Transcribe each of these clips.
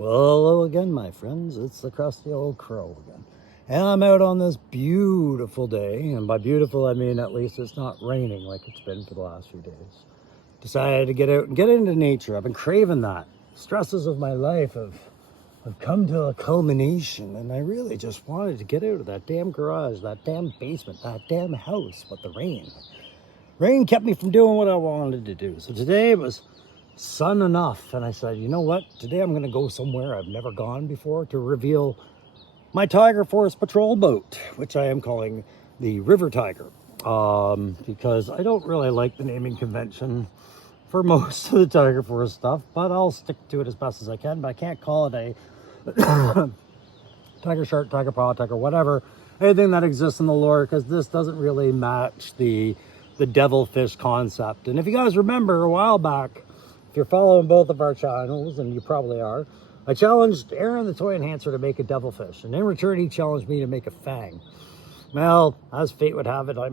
Well, hello again, my friends. It's the crusty old crow again. And I'm out on this beautiful day. And by beautiful, I mean at least it's not raining like it's been for the last few days. Decided to get out and get into nature. I've been craving that. Stresses of my life have come to a culmination. And I really just wanted to get out of that damn garage, that damn basement, that damn house. But the rain kept me from doing what I wanted to do. So today it was sun enough, and I said, you know what, today I'm going to go somewhere I've never gone before to reveal my Tiger Forest patrol boat, which I am calling the River Tiger, because I don't really like the naming convention for most of the Tiger Forest stuff, but I'll stick to it as best as I can. But I can't call it a tiger shark, tiger paw, tiger whatever, anything that exists in the lore, because this doesn't really match the devilfish concept. And if you guys remember a while back, if you're following both of our channels, and you probably are, I challenged Aaron the toy enhancer to make a devilfish, and in return he challenged me to make a fang. Well, as fate would have it, I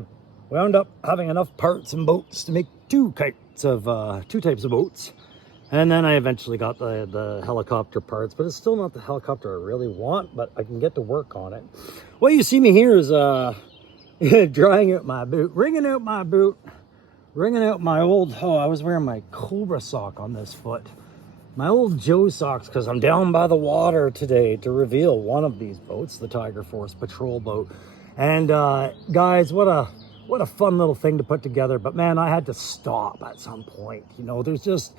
wound up having enough parts and boats to make two types of boats, and then I eventually got the helicopter parts, but it's still not the helicopter I really want, but I can get to work on it. What you see me here is drying out my boot, wringing out my old, I was wearing my Cobra sock on this foot. My old Joe socks, because I'm down by the water today to reveal one of these boats, the Tiger Forest patrol boat. And guys, what a fun little thing to put together. But man, I had to stop at some point. You know, there's just,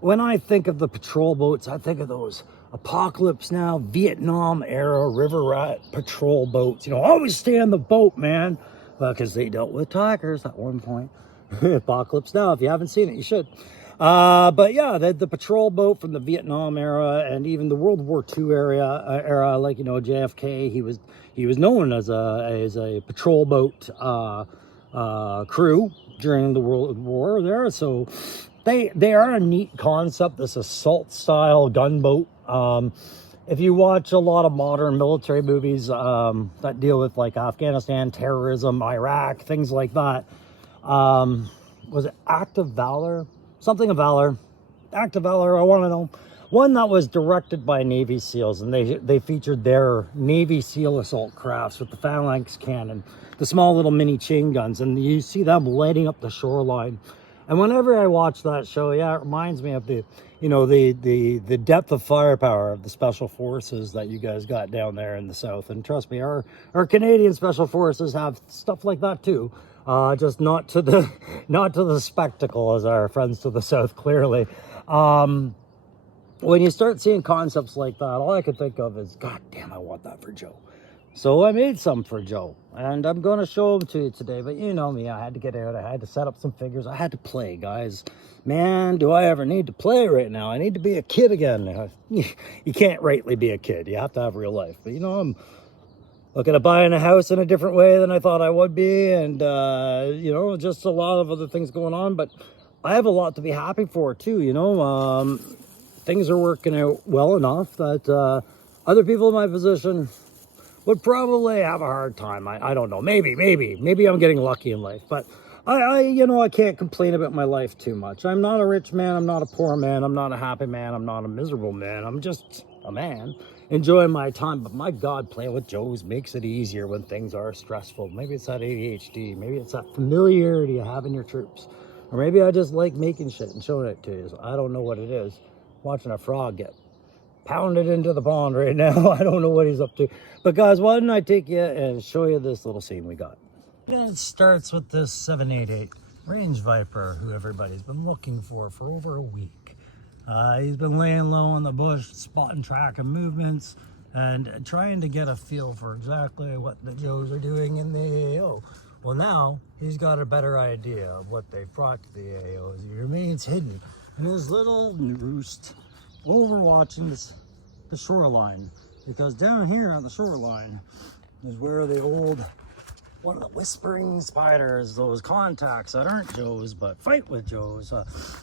when I think of the patrol boats, I think of those Apocalypse Now, Vietnam era river rat patrol boats. You know, always stay on the boat, man. Well, because they dealt with tigers at one point. Apocalypse Now, if you haven't seen it, you should. But yeah, the patrol boat from the Vietnam era and even the World War II era, like, you know, JFK, he was known as a patrol boat crew during the World War there. So they are a neat concept, this assault style gunboat. If you watch a lot of modern military movies that deal with like Afghanistan, terrorism, Iraq, things like that, was it Act of Valor? Something of Valor. Act of Valor, I want to know. One that was directed by Navy SEALs, and they featured their Navy SEAL assault crafts with the phalanx cannon, the small little mini chain guns, and you see them lighting up the shoreline. And whenever I watch that show, yeah, it reminds me of the depth of firepower of the special forces that you guys got down there in the South. And trust me, our Canadian special forces have stuff like that too. Just not to the spectacle as our friends to the South, clearly. When you start seeing concepts like that, all I could think of is, God damn, I want that for Joe. So I made some for Joe, and I'm going to show them to you today. But you know me, I had to get out. I had to set up some figures. I had to play, guys. Man, do I ever need to play right now. I need to be a kid again. You can't rightly be a kid. You have to have real life. But you know, I'm looking at buying a house in a different way than I thought I would be. And, you know, just a lot of other things going on. But I have a lot to be happy for, too, you know. Things are working out well enough that other people in my position would probably have a hard time. I don't know. Maybe I'm getting lucky in life. But I can't complain about my life too much. I'm not a rich man. I'm not a poor man. I'm not a happy man. I'm not a miserable man. I'm just a man enjoying my time. But my God, playing with Joes makes it easier when things are stressful. Maybe it's that ADHD. Maybe it's that familiarity you have in your troops. Or maybe I just like making shit and showing it to you. So I don't know what it is. Watching a frog get pounded into the pond right now. I don't know what he's up to. But guys, why don't I take you and show you this little scene we got. Yeah, it starts with this 788 Range Viper who everybody's been looking for over a week. He's been laying low on the bush, spotting track and movements, and trying to get a feel for exactly what the Joes are doing in the AO. Well, now he's got a better idea of what they've brought to the AO. He remains hidden in his little roost, overwatching the shoreline, because down here on the shoreline is where the old, one of the whispering spiders, those contacts that aren't Joe's but fight with Joe's,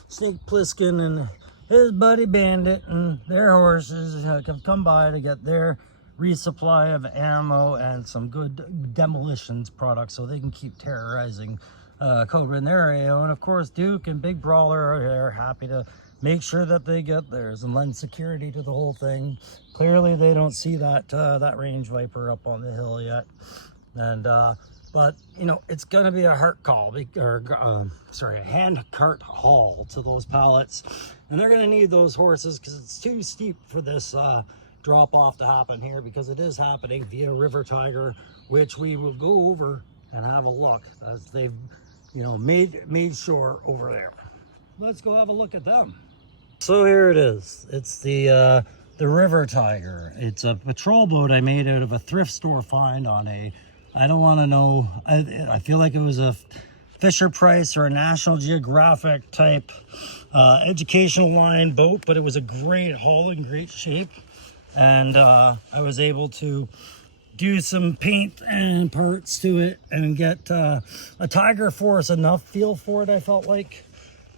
Snake Plissken and his buddy Bandit and their horses have come by to get their resupply of ammo and some good demolitions products so they can keep terrorizing Cobra in their AO. And of course Duke and Big Brawler are happy to make sure that they get theirs and lend security to the whole thing. Clearly they don't see that that range viper up on the hill yet. And but you know, it's gonna be a heart call, or sorry, a hand cart haul to those pallets, and they're gonna need those horses because it's too steep for this drop off to happen here, because it is happening via River Tiger, which we will go over and have a look, as they've, you know, made sure over there. Let's go have a look at them. So here it is. It's the River Tiger. It's a patrol boat I made out of a thrift store find on a, I don't want to know, I feel like it was a Fisher Price or a National Geographic type educational line boat, but it was a great hull in great shape. And I was able to do some paint and parts to it and get a Tiger Force enough feel for it, I felt like.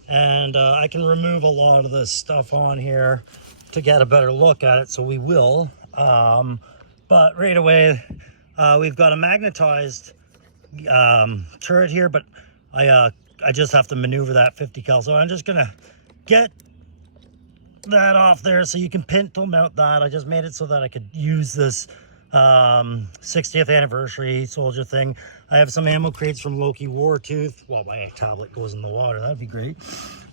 And I can remove a lot of this stuff on here to get a better look at it, so we will. But right away, we've got a magnetized turret here, but I just have to maneuver that 50 cal. So I'm just gonna get that off there so you can pintle mount that. I just made it so that I could use this 60th anniversary soldier thing. I have some ammo crates from Loki Wartooth. Well, my tablet goes in the water, that'd be great.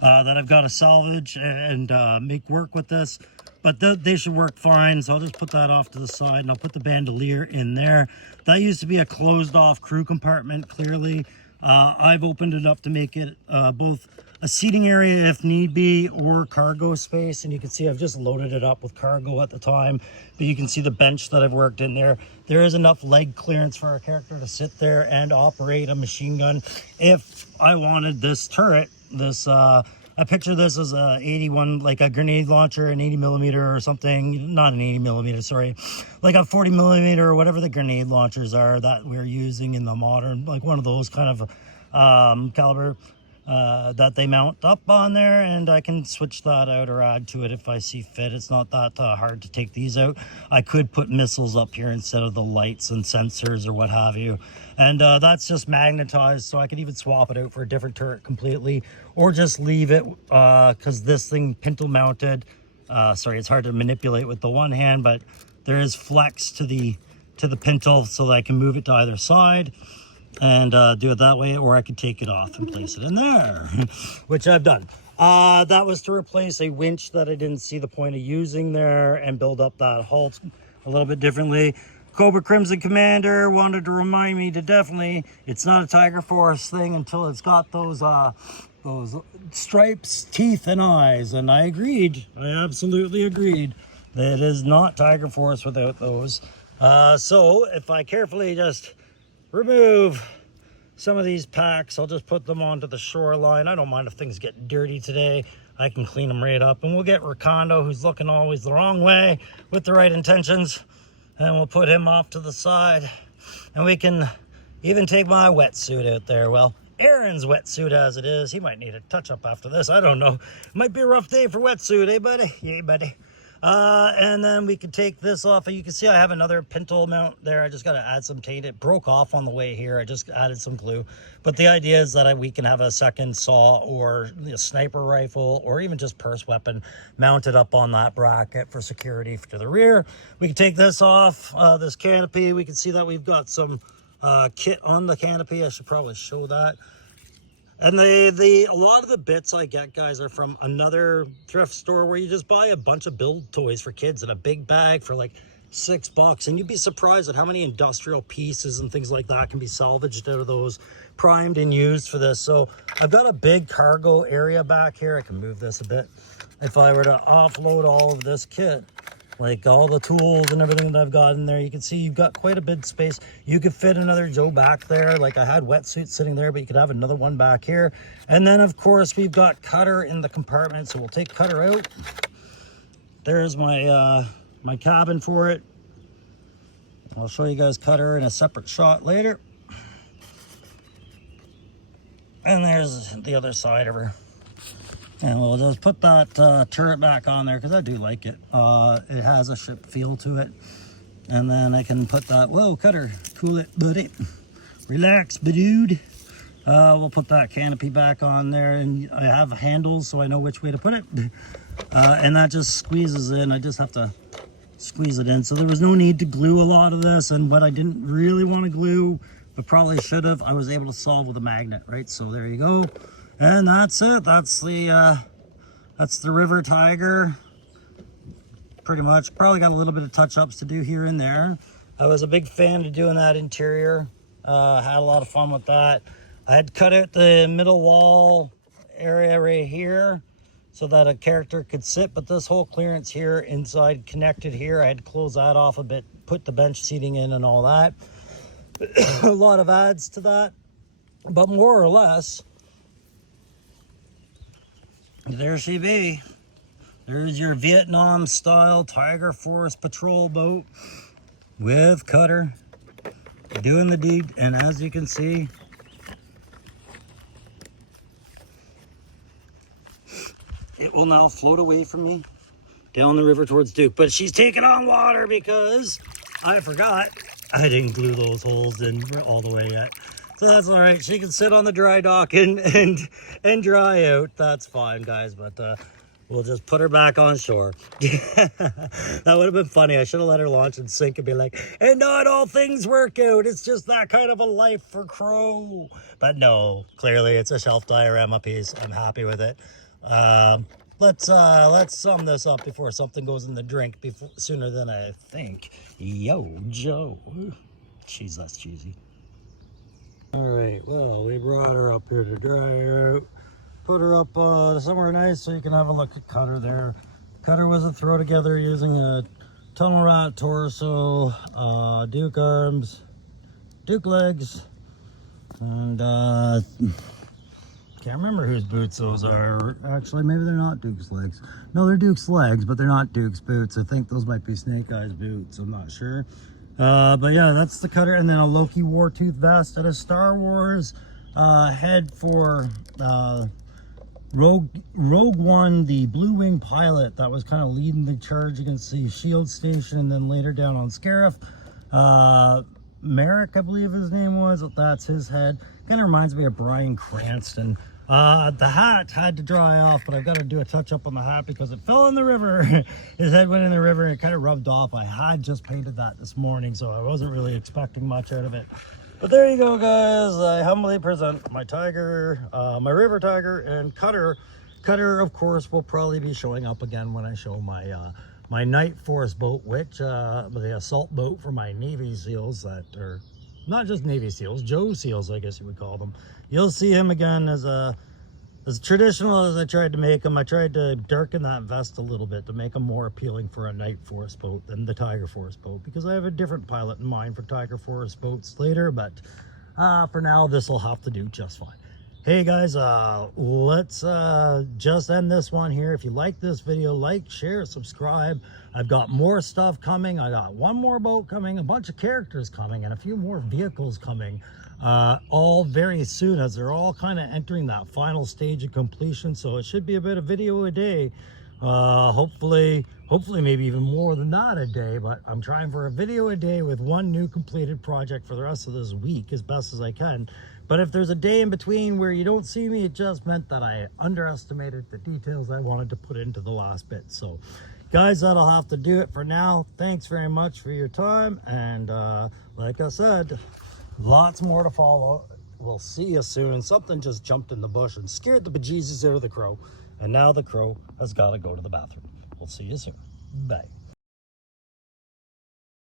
That I've got to salvage and make work with this, but they should work fine. So I'll just put that off to the side, and I'll put the bandolier in there. That used to be a closed off crew compartment. Clearly I've opened it up to make it both a seating area if need be, or cargo space. And you can see I've just loaded it up with cargo at the time, but you can see the bench that I've worked in there. There is enough leg clearance for a character to sit there and operate a machine gun if I wanted this turret. This I picture this as a 81, like a grenade launcher, an 80 millimeter or something. Not an 80 millimeter, sorry, like a 40 millimeter or whatever the grenade launchers are that we're using in the modern, like one of those kind of caliber that they mount up on there, and I can switch that out or add to it if I see fit. It's not that hard to take these out. I could put missiles up here instead of the lights and sensors or what have you, and that's just magnetized, so I could even swap it out for a different turret completely, or just leave it because this thing pintle mounted. Sorry, it's hard to manipulate with the one hand, but there is flex to the pintle so that I can move it to either side and do it that way, or I could take it off and place it in there, which I've done. That was to replace a winch that I didn't see the point of using there, and build up that hull a little bit differently. Cobra Crimson Commander wanted to remind me to definitely, it's not a Tiger Force thing until it's got those stripes, teeth, and eyes, and I agreed. I absolutely agreed. It is not Tiger Force without those. So if I carefully just remove some of these packs, I'll just put them onto the shoreline. I don't mind if things get dirty today. I can clean them right up, and we'll get Ricondo, who's looking always the wrong way with the right intentions, and we'll put him off to the side. And we can even take my wetsuit out there. Well, Aaron's wetsuit as it is, he might need a touch-up after this. I don't know. It might be a rough day for wetsuit, eh, buddy? Yeah, buddy. And then we could take this off. You can see I have another pintle mount there. I just got to add some tape. It broke off on the way here. I just added some glue. But the idea is that we can have a second saw or a sniper rifle or even just purse weapon mounted up on that bracket for security to the rear. We can take this off, this canopy. We can see that we've got some kit on the canopy. I should probably show that. And a lot of the bits I get, guys, are from another thrift store where you just buy a bunch of build toys for kids in a big bag for like $6, and you'd be surprised at how many industrial pieces and things like that can be salvaged out of those, primed and used for this. So I've got a big cargo area back here. I can move this a bit. If I were to offload all of this kit, like all the tools and everything that I've got in there, you can see you've got quite a bit of space. You could fit another Joe back there. Like I had wetsuits sitting there, but you could have another one back here. And then of course we've got Cutter in the compartment, so we'll take Cutter out. There's my my cabin for it. I'll show you guys Cutter in a separate shot later. And there's the other side of her. And we'll just put that turret back on there because I do like it. It has a ship feel to it. And then I can put that, whoa, Cutter, cool it, buddy. Relax, dude. We'll put that canopy back on there, and I have handles so I know which way to put it. And that just squeezes in. I just have to squeeze it in. So there was no need to glue a lot of this, and what I didn't really want to glue, but probably should have, I was able to solve with a magnet, right? So there you go. And that's it. That's the River Tiger. Pretty much. Probably got a little bit of touch-ups to do here and there. I was a big fan of doing that interior. Had a lot of fun with that. I had cut out the middle wall area right here so that a character could sit, but this whole clearance here inside connected here, I had to close that off a bit, put the bench seating in and all that. A lot of adds to that, but more or less, there she be. There's your Vietnam style Tiger Force patrol boat with cutter doing the deed. And as you can see, it will now float away from me down the river towards Duke. But she's taking on water because I forgot I didn't glue those holes in all the way yet. So that's all right. She can sit on the dry dock and dry out. That's fine, guys. But we'll just put her back on shore. That would have been funny. I should have let her launch and sink and be like, and not all things work out. It's just that kind of a life for Crow. But no, clearly it's a shelf diorama piece. I'm happy with it. Let's sum this up before something goes in the drink sooner than I think. Yo, Joe. Jeez, that's cheesy. All right, well, we brought her up here to dry her out. Put her up somewhere nice so you can have a look at Cutter there. Cutter was a throw together using a tunnel rat torso, Duke arms, Duke legs, and can't remember whose boots those are. Actually, maybe they're not Duke's legs. No, they're Duke's legs, but they're not Duke's boots. I think those might be Snake Eyes boots. I'm not sure. But yeah, that's the Cutter, and then a Loki Wartooth vest and a Star Wars head for Rogue One, the Blue Wing pilot that was kind of leading the charge against the Shield Station, and then later down on Scarif. Merrick, I believe his name was. That's his head. Kind of reminds me of Bryan Cranston. The hat had to dry off, but I've got to do a touch up on the hat because it fell in the river. His head went in the river and it kind of rubbed off. I had just painted that this morning, so I wasn't really expecting much out of it. But there you go, guys. I humbly present my Tiger, my River Tiger, and Cutter. Cutter, of course, will probably be showing up again when I show my my Night Force boat, which the assault boat for my Navy SEALs that are not just Navy SEALs, Joe SEALs, I guess you would call them. You'll see him again as traditional as I tried to make him. I tried to darken that vest a little bit to make him more appealing for a Night Force boat than the Tiger Force boat, because I have a different pilot in mind for Tiger Force boats later, but for now this will have to do just fine. Hey guys, let's just end this one here. If you like this video, like, share, subscribe. I've got more stuff coming. I got one more boat coming, a bunch of characters coming, and a few more vehicles coming, all very soon, as they're all kind of entering that final stage of completion. So it should be a bit of video a day. Hopefully maybe even more than that a day, but I'm trying for a video a day with one new completed project for the rest of this week as best as I can. But if there's a day in between where you don't see me, it just meant that I underestimated the details I wanted to put into the last bit. So guys, that'll have to do it for now. Thanks very much for your time, and like I said, lots more to follow. We'll see you soon. Something just jumped in the bush and scared the bejesus out of the Crow, and now the Crow has got to go to the bathroom. We'll see you soon. Bye.